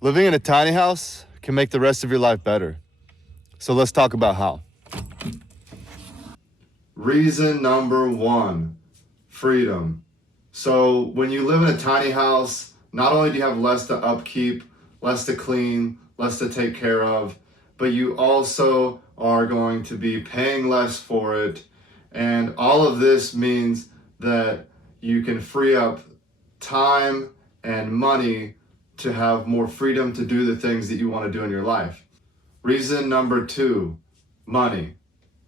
Living in a tiny house can make the rest of your life better. So let's talk about how. Reason number one, freedom. So when you live in a tiny house, not only do you have less to upkeep, less to clean, less to take care of, but you also are going to be paying less for it. And all of this means that you can free up time and money to have more freedom to do the things that you want to do in your life. Reason number two, money.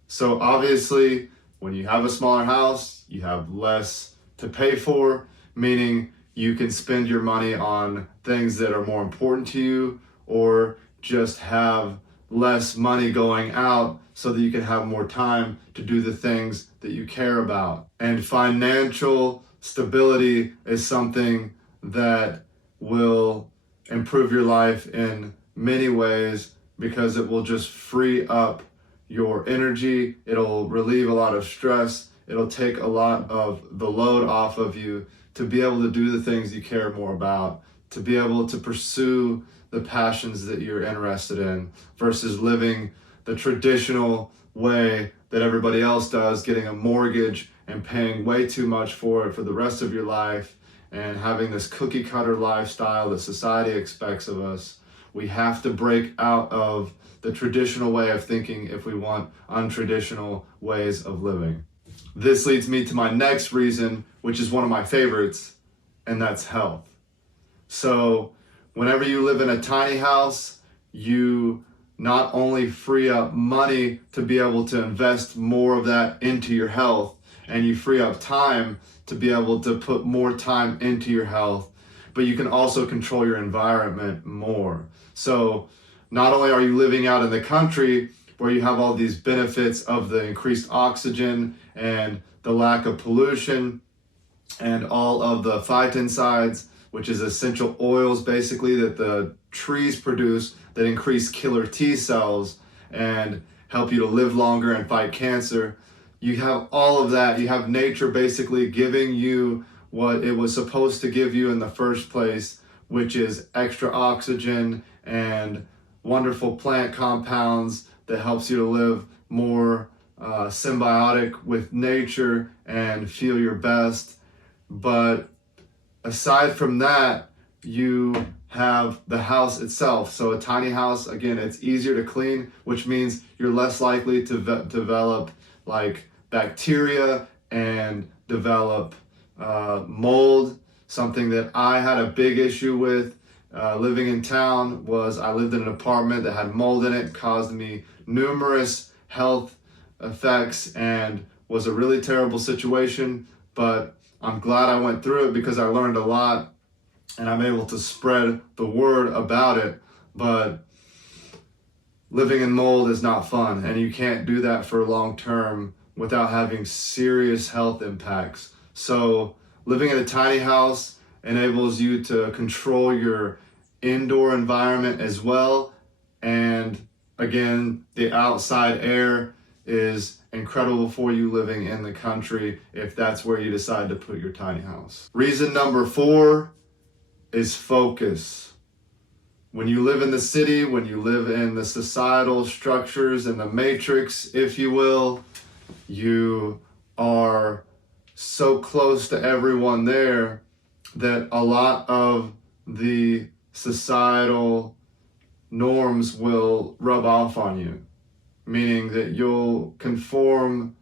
So obviously, when you have a smaller house, you have less to pay for, meaning you can spend your money on things that are more important to you, or just have less money going out so that you can have more time to do the things that you care about. And financial stability is something that will improve your life in many ways, because it will just free up your energy. It'll relieve a lot of stress. It'll take a lot of the load off of you to be able to do the things you care more about, to be able to pursue the passions that you're interested in, versus living the traditional way that everybody else does, getting a mortgage and paying way too much for it for the rest of your life, and having this cookie cutter lifestyle that society expects of us. We have to break out of the traditional way of thinking if we want untraditional ways of living. This leads me to my next reason, which is one of my favorites, and that's health. So whenever you live in a tiny house, you not only free up money to be able to invest more of that into your health, and you free up time to be able to put more time into your health, but you can also control your environment more. So not only are you living out in the country where you have all these benefits of the increased oxygen and the lack of pollution and all of the phytoncides, which is essential oils basically that the trees produce that increase killer T cells and help you to live longer and fight cancer. You have all of that. You have nature basically giving you what it was supposed to give you in the first place, which is extra oxygen and wonderful plant compounds that helps you to live more symbiotic with nature and feel your best. But aside from that, you have the house itself. So a tiny house, again, it's easier to clean, which means you're less likely to develop like bacteria and develop mold. Something that I had a big issue with living in town was I lived in an apartment that had mold in it, caused me numerous health effects, and was a really terrible situation. But I'm glad I went through it because I learned a lot and I'm able to spread the word about it. But living in mold is not fun, and you can't do that for long term without having serious health impacts. So living in a tiny house enables you to control your indoor environment as well. And again, the outside air is incredible for you living in the country if that's where you decide to put your tiny house. Reason number four is focus. When you live in the city, when you live in the societal structures and the matrix, if you will, you are so close to everyone there that a lot of the societal norms will rub off on you, meaning that you'll conform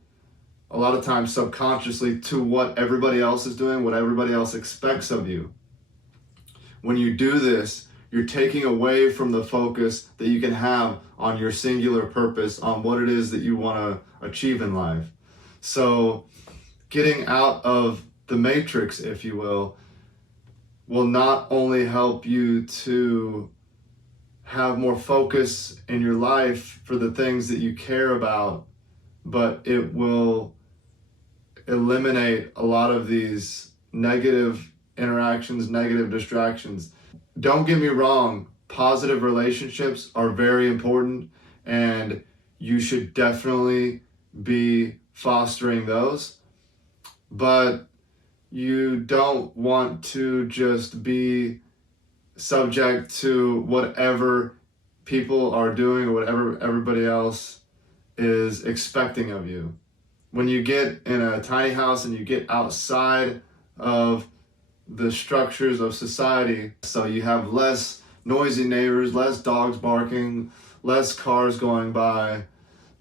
a lot of times subconsciously to what everybody else is doing, what everybody else expects of you. When you do this, you're taking away from the focus that you can have on your singular purpose, on what it is that you want to achieve in life. So getting out of the matrix, if you will not only help you to have more focus in your life for the things that you care about, but it will eliminate a lot of these negative interactions, negative distractions. Don't get me wrong, positive relationships are very important, and you should definitely be fostering those. But you don't want to just be subject to whatever people are doing or whatever everybody else is expecting of you. When you get in a tiny house and you get outside of the structures of society, so you have less noisy neighbors, less dogs barking, less cars going by,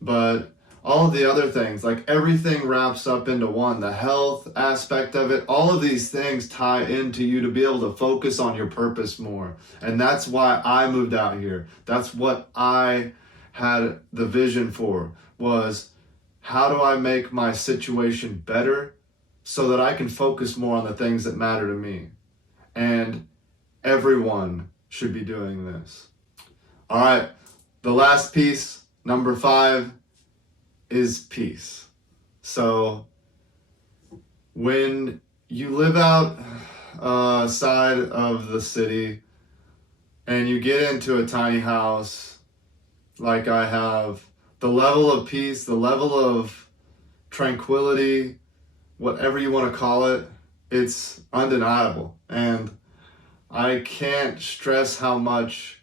but all of the other things, like everything wraps up into one. The health aspect of it, all of these things tie into you to be able to focus on your purpose more. And that's why I moved out here. That's what I had the vision for, was how do I make my situation better so that I can focus more on the things that matter to me. And everyone should be doing this. All right, the last piece, number 5, is peace. So when you live outside of the city and you get into a tiny house like I have, the level of peace, the level of tranquility, whatever you want to call it, it's undeniable. And I can't stress how much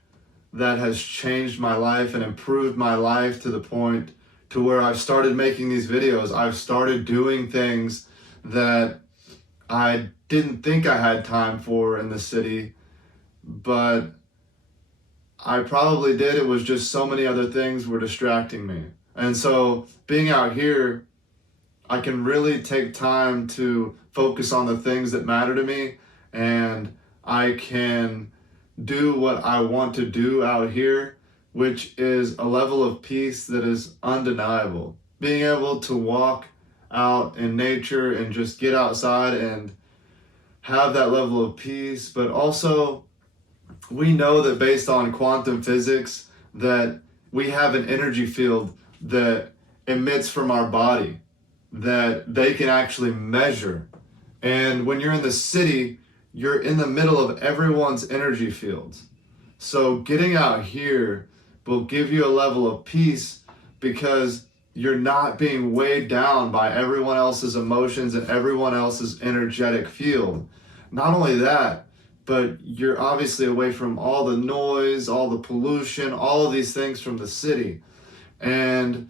that has changed my life and improved my life to the point to where I've started making these videos. I've started doing things that I didn't think I had time for in the city, but I probably did. It was just so many other things were distracting me. And so being out here, I can really take time to focus on the things that matter to me, and I can do what I want to do out here, which is a level of peace that is undeniable. Being able to walk out in nature and just get outside and have that level of peace. But also, we know that based on quantum physics, that we have an energy field that emits from our body that they can actually measure. And when you're in the city, you're in the middle of everyone's energy fields. So getting out here will give you a level of peace because you're not being weighed down by everyone else's emotions and everyone else's energetic field. Not only that, but you're obviously away from all the noise, all the pollution, all of these things from the city. And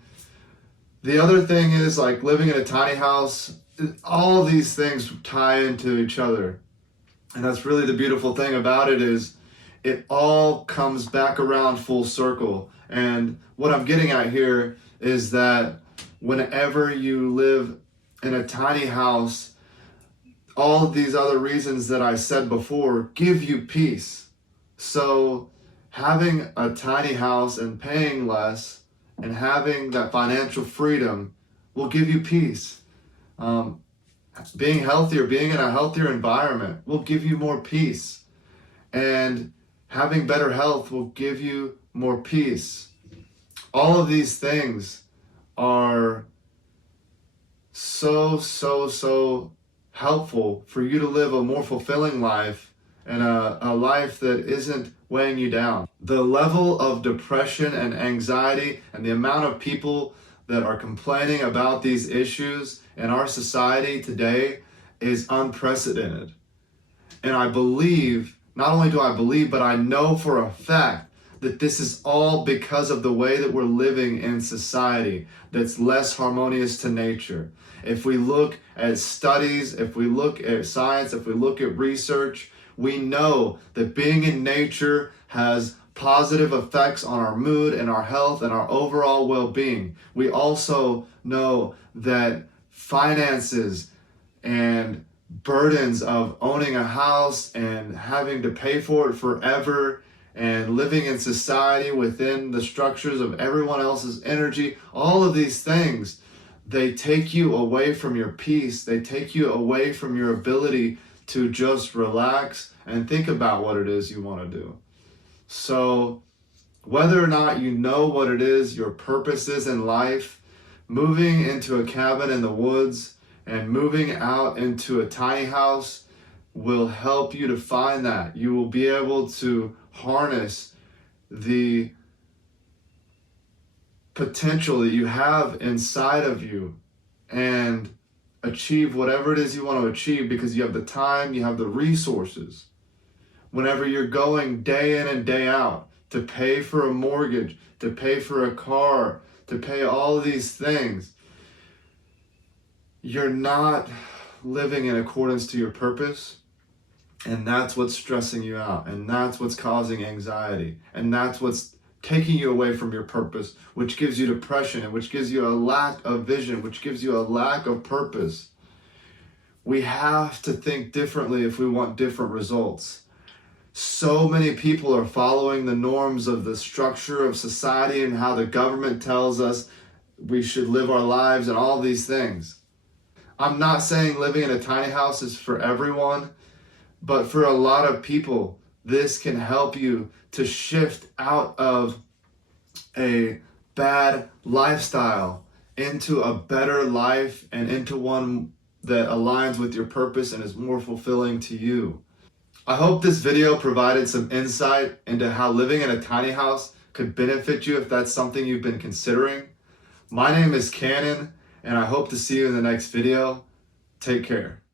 the other thing is, like, living in a tiny house, all of these things tie into each other. And that's really the beautiful thing about it, is it all comes back around full circle. And what I'm getting at here is that whenever you live in a tiny house, all of these other reasons that I said before give you peace. So having a tiny house and paying less and having that financial freedom will give you peace. Being healthier, being in a healthier environment will give you more peace. And having better health will give you more peace. All of these things are so helpful for you to live a more fulfilling life and a life that isn't weighing you down. The level of depression and anxiety and the amount of people that are complaining about these issues in our society today is unprecedented. And I believe, not only do I believe, but I know for a fact that this is all because of the way that we're living in society that's less harmonious to nature. If we look at studies, if we look at science, if we look at research, we know that being in nature has positive effects on our mood and our health and our overall well-being. We also know that finances and burdens of owning a house and having to pay for it forever and living in society within the structures of everyone else's energy, all of these things, they take you away from your peace. They take you away from your ability to just relax and think about what it is you want to do. So whether or not you know what it is your purpose is in life, moving into a cabin in the woods and moving out into a tiny house will help you to find that. You will be able to harness the potential that you have inside of you and achieve whatever it is you want to achieve because you have the time, you have the resources. whenever you're going day in and day out to pay for a mortgage, to pay for a car, to pay all these things, you're not living in accordance to your purpose. And that's what's stressing you out. And that's what's causing anxiety. And that's what's taking you away from your purpose, which gives you depression, and which gives you a lack of vision, which gives you a lack of purpose. We have to think differently if we want different results. So many people are following the norms of the structure of society and how the government tells us we should live our lives and all these things. I'm not saying living in a tiny house is for everyone, but for a lot of people, this can help you to shift out of a bad lifestyle into a better life and into one that aligns with your purpose and is more fulfilling to you. I hope this video provided some insight into how living in a tiny house could benefit you if that's something you've been considering. My name is Cannon, and I hope to see you in the next video. Take care.